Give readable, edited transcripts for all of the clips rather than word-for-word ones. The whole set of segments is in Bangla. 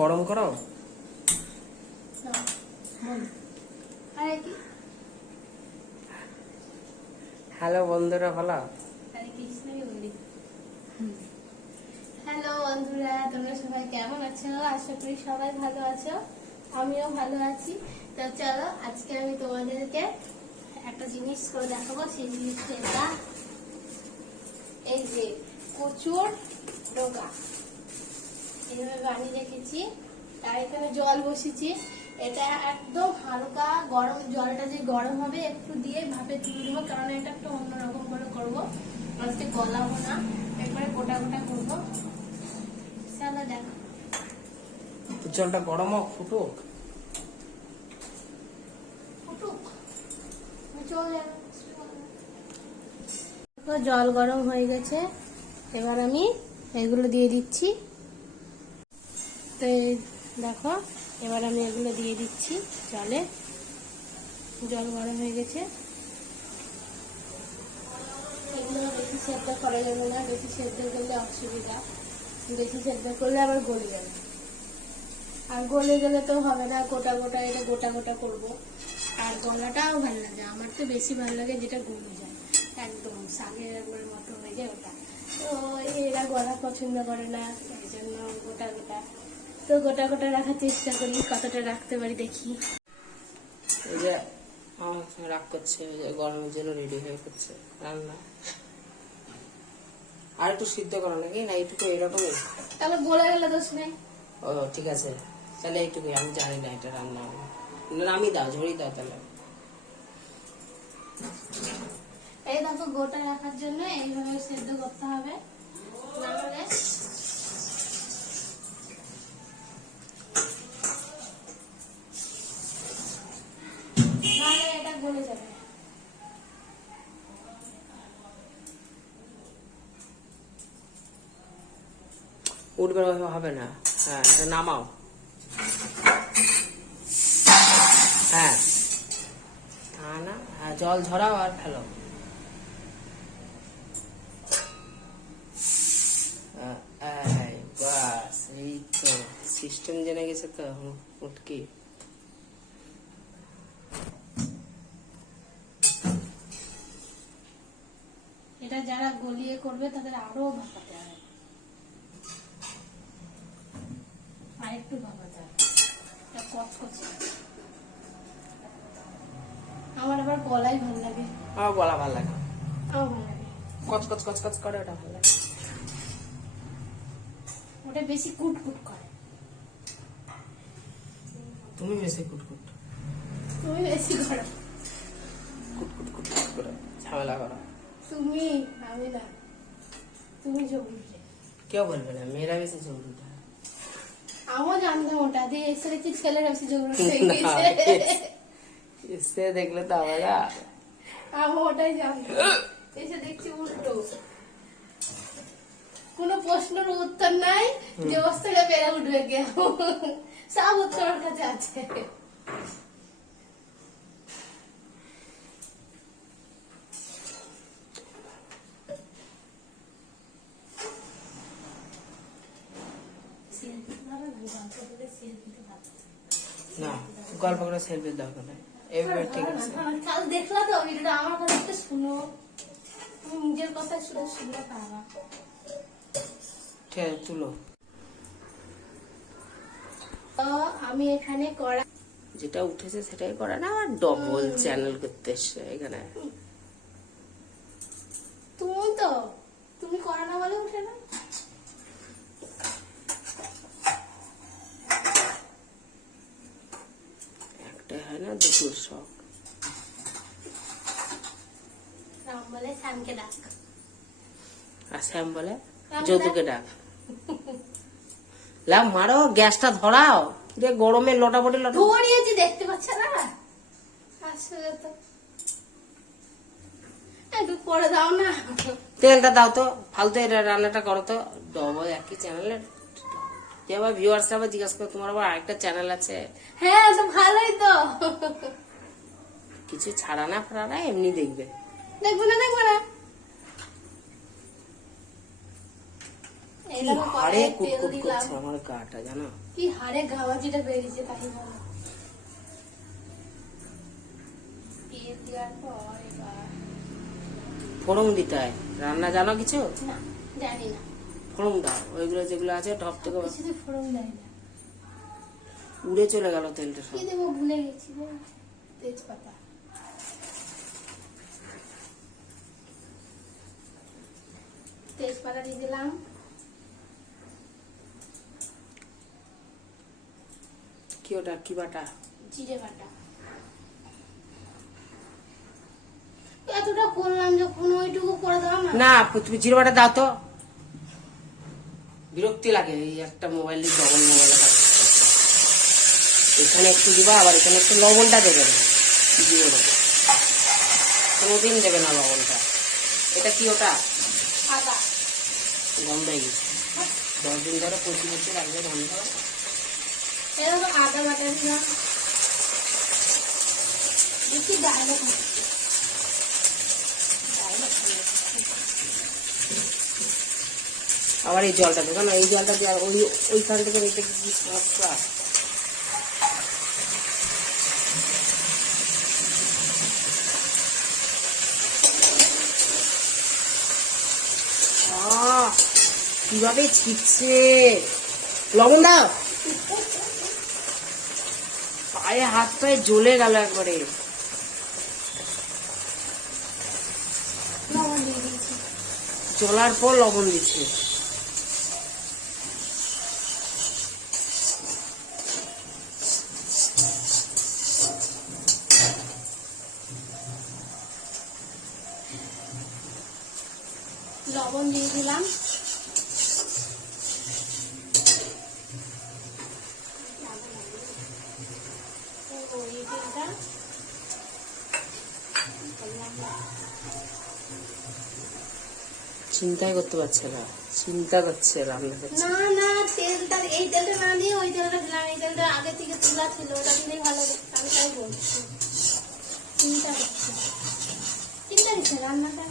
গরম করো। হ্যালো বন্ধুরা, ভালো? হ্যালো বন্ধুরা, তোমরা সবাই কেমন আছো? আশা করি সবাই ভালো আছো, আমিও ভালো আছি। তো চলো, আজকে আমি তোমাদেরকে একটা জিনিস করে দেখাবো। সেই জিনিসটা এটা, এই যে কচুর ডোকা এইভাবে বানিয়ে রেখেছি। তার এখানে জল বসিয়েছি। এটা একদম হালকা গরম, জলটা যে গরম হবে একটু দিয়ে ভাপে তুলে দেবো, কারণ এটা একটু অন্যরকম করে করবো। আজকে গলাবো না, একবারে গোটা গোটা করবো। চলো দেখো, জলটা গরম হোক, ফুটুক। জল গরম হয়ে গেছে, এবার আমি এগুলো দিয়ে দিচ্ছি। তো দেখো, এবার আমি এগুলো দিয়ে দিচ্ছি জলে। জল গরম হয়ে গেছে। এগুলো বেশি সেদ্ধ করা যাবে না, বেশি সেদ্ধ করলে অসুবিধা। বেশি সেদ্ধ করলে আবার গলে যাবে, আর গলে গেলে তো হবে না, গোটা গোটা এটা গোটা গোটা করবো। আর গলাটাও ভালো লাগে, আমার তো বেশি ভালো লাগে যেটা গলে যায়, একদম শাকের একবার মতো হয়ে যায় ওটা। তো এরা গলা পছন্দ করে না, এই জন্য গোটা গোটা। তো গোটা গোটা রাখার চেষ্টা করি, কতটা রাখতে পারি দেখি। এই যে আমার সঙ্গে রাগ করছে, ওই যে গরমের জন্য রেডি হয়ে করছে রান্না। আর একটু সিদ্ধ করো নাকি, না এইটুকু এরকমই? তাহলে গলে গেলে দোষ নেই। ও ঠিক আছে, তাহলে এইটুকুই। আমি জানি না এটা রান্না হবে। নামিয়ে দাও, ঝরিয়ে দাও তাহলে। এই দেখো, গোটা রাখার জন্য এইভাবে সেদ্ধ করতে হবে, নাহলে এটা গলে যাবে। উঠবে হবে না। হ্যাঁ, এটা নামাও। হ্যাঁ তা না, হ্যাঁ জল ঝরাও আর ফেলো। বাস, এই তো সিস্টেম জেনে গেছে তো উঠকি। এটা যারা গলিয়ে করবে তাদের আরো ভাপাতে হবে, আর একটু ভাপাতে হবে। কচকচে, আমার আবার গলাই ভালো লাগে। আমার গলা ভালো লাগে, আমার ভালো লাগে কচকচ কচকচ করে, ওটা ভালো লাগে। ওটা বেশি কুটকুট করে। তুমি বেশি কুটকুট, তুমি বেশি করো, কুটকুট কুটকুট করে ঝামেলা করো তুমি, আমি না। তুমি জরুরি, কেউ বলবে না মেয়েরা বেশি জরুরি। আমিও জানতাম ওটা দিয়ে এসে দেখছি ছেলেরা বেশি জরুরি হয়ে গেছে। সে দেখলে তো আমার আমি ওটাই জানতাম, এসে দেখছি উল্টো। কোনো প্রশ্নের উত্তর নাই, যে অবস্থাটা বেড়ে উঠবে কেউ, সব উত্তর ওর কাছে আছে। না, গল্প করে সেলফি দরকার নাই। এবার ঠিক আছে, কাল দেখলা তো ভিডিওটা, আমার কথা একটু শুনো, তুমি নিজের কথা শুনে শুনতে পারবা। ঠিক আছে, তুলো। তো আমি এখানে কড়া, যেটা উঠেছে সেটাই করে না, আর ডবল চ্যানেল করতে এসছে এখানে। তুমি করো না বলে উঠে না। একটাই হয় না, দুটোর শখ। রাম বলে শ্যামকে ডাক, আর শ্যাম বলে যৌতুকে ডাক। লাভ মারো, গ্যাসটা ধরাও। রে গরমে লটাপটি লটা ধরিয়েছি, দেখতে পাচ্ছ না? আসলে তো একটু পরে দাও না, তেলটা দাও তো, ফালতু এটা রান্নাটা করো তো। ডবল একই চ্যানেলের যে আবার ভিউয়ার্সরা আবার জিজ্ঞাসা করে তোমার আবার আরেকটা চ্যানেল আছে। হ্যাঁ তো ভালোই তো, কিছু ছাড়া না ফাড়া না, এমনি দেখবে। দেখবো না, দেখবো না। হাড়ে কুটকুট করছে আমার গাটা, জানো? কি হারে ঘামাচিটা বেরিয়েছে তাই ভালো। তেল দেওয়ার পর এবার ফোড়ন দিতে হয়। রান্না জানো কিছু? না, জানি না। ফোড়ন দাও, ওইগুলো যেগুলো আছে টপ থেকে কিছুতে ফোড়ন দেয় না। উড়ে চলে গেল তেলটা সব। কি দেবো ভুলে গেছি রে। তেজপাতা, তেজপাতা দিয়ে দিলাম। কি ওটা, কি বাটা? জিরে বাটা। এতটা করলাম যখন ওইটুকু করে দাও না। না, তুমি জিরে বাটা দাও তো। বিরক্তি লাগে এই একটা মোবাইল ডবল মোবাইল। এখানে একটু দিবা, আবার এখানে একটু লবণটা দেবে না। দিও না, কোনোদিন দেবে না লবণটা। এটা কি ওটা? আদা। গন্ধ হয়ে গেছে। 10 দিন ধরে প্রতি রাখবে গন্ধ। এরকম আদা বাটা দিলাম। বেশি ডায়লগ আবার এই জলটা দেবো না, এই জলটা দিয়ে ওইখান থেকে এটা কি সমস্যা? কিভাবে ছিটছে। লবণ দাও। পায়ে হাত পায়ে জ্বলে গেল একবারে। লবণ দিয়ে দিয়েছি। জ্বলার পর লবণ দিচ্ছে। লবণ দিয়ে দিলাম। চিন্তাই করতে পারছে না, চিন্তা করছে রান্না করছে। না না, তেলটা এই তেলটা না দিয়ে ওই তেলটা দিলাম। এই তেলটা আগে থেকে তোলা ছিল, ওটা দিলেই ভালো। আমি তাই বলছি, চিন্তা করছি। চিন্তা করছে রান্নাটা।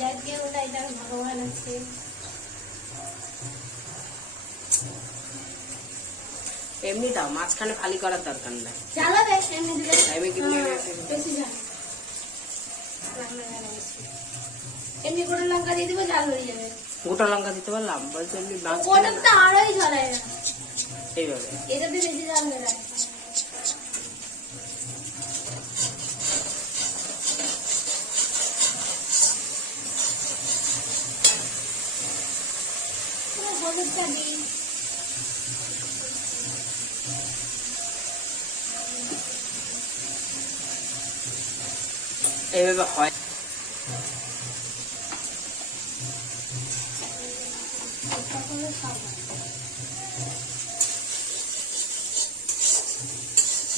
যাকে ওটা এটা ভগবান আছে। এমনি দাও, মাঝখানে খালি করার দরকার নাই। জ্বালা দেয় এমনি দিলে। আমি কিন্তু বেশি ঝাল। এমনি গোটা লঙ্কা দিয়ে দিবো, ঝাল হয়ে যাবে। গোটা লঙ্কা দিতে পারলাম, বলছে এমনি ওটা তো আরোই ঝালায় না। এইভাবে এটাতে বেশি ঝাল দেয়। হলুদটা দিই। এইভাবে হয়।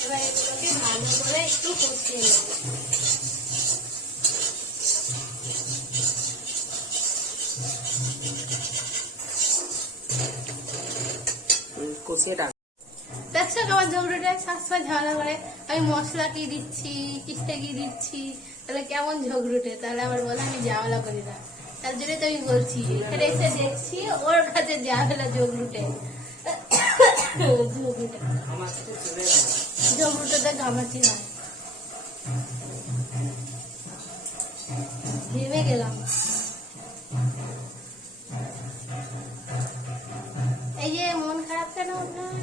এবার এগুলোকে ভালো করে একটু কষিয়ে নেব। কষিয়ে রাখ। দেখছো আমার ঝগড়াটা সবসময় ঝগড়া করে। আমি মশলা কি দিচ্ছি, কিসটা কি দিচ্ছি, তাহলে কেমন ঝগড়ুটে। তাহলে আবার বলে আমি ঝামেলা করি না। তার জন্য তো আমি বলছি, এখানে এসে দেখছি ওর কাছে ঝামেলা ঝগড়ুটে। ঝগড়ুটাতে ঘামাচি হয়। ভেবে গেলাম। এই যে মন খারাপ কেন আপনার?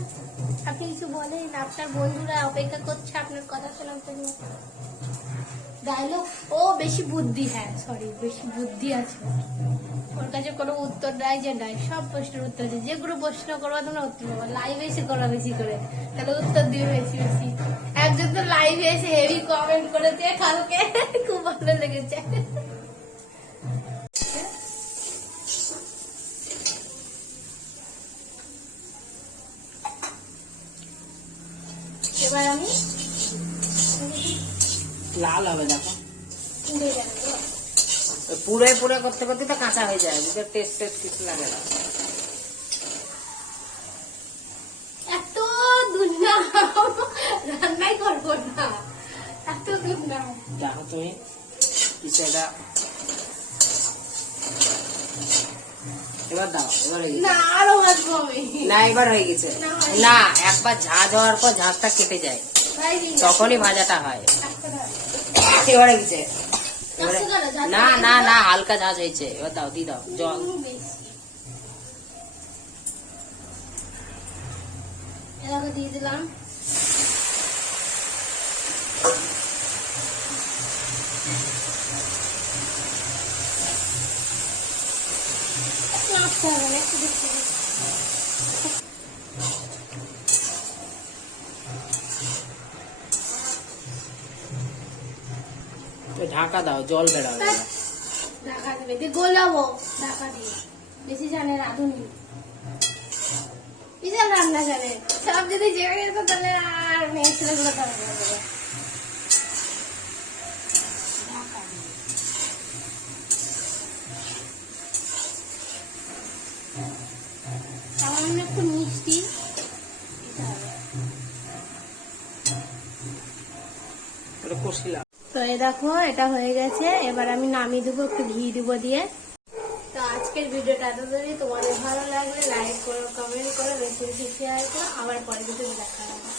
আপনি কিছু বলেন, আপনার বন্ধুরা অপেক্ষা করছে আপনার কথা শোনার জন্য। ডায়লগ ও বেশি বুদ্ধি, হ্যাঁ সরি, বেশি বুদ্ধি আছে ওর কাছে। কোনো উত্তর নাই যে নাই, সব প্রশ্নের উত্তর আছে। যেগুলো প্রশ্ন করবো তোমরা উত্তর পাবো। লাইভ এসে করা বেশি করে, তাহলে উত্তর দিবে বেশি বেশি। একজন তো লাইভে এসে হেভি কমেন্ট করেছে কালকে, খুব ভালো লেগেছে। এবার আমি লাল হবে দেখো। পুড়ে যাবে। পুরে পুরে করতে করতে তো কাঁচা হয়ে যায়, টেস্ট কিছু লাগে না। এত দুর্নাম রান্নাই করবো না, এত দুর্নাম। দেখো তুমি কিছু একটা এবার দাও, এবার হয়ে গেছে। না আরো ভাজবো আমি। না এবার হয়ে গেছে। না, হয়নি। না একবার ঝাঁজ হওয়ার পর ঝাঁজটা কেটে যায়, হয়নি। তখনই ভাজাটা হয়। একটা দাও। এবার হয়ে গেছে। এবারে একশো কেন? ঝাঁজ না করে না দিতে না দাও। হালকা ঝাঁজ হয়েছে, এবার দাও দিয়ে দাও জল। বেশি। এলাকা দিয়ে দিলাম। নাড়তে হবে না, একটু দেখতে হবে। ঢাকা দাও, জল বেড়াবে না। ঢাকা দেবে দিয়ে গোলাবো ঢাকা দিয়ে। বেশি জানে রাঁধুনি, বিশাল রান্না জানে। সব যদি জেগে যেত তাহলে আর মেয়ে ছেলেগুলো তারা করবে। ঢাকা দিয়ে। সামান্য একটু মিষ্টি দিতে হবে। এটা কষিলাম। তো এই দেখো এটা হয়ে গেছে, এবার আমি নামিয়ে দেবো, একটু ঘি দিব দিয়ে। তো আজকের ভিডিওটা এতদিনই, তোমাদের ভালো লাগলে লাইক করো, কমেন্ট করো, বেশি বেশি শেয়ার করো। আবার পরে ভিডিও দেখা হবে।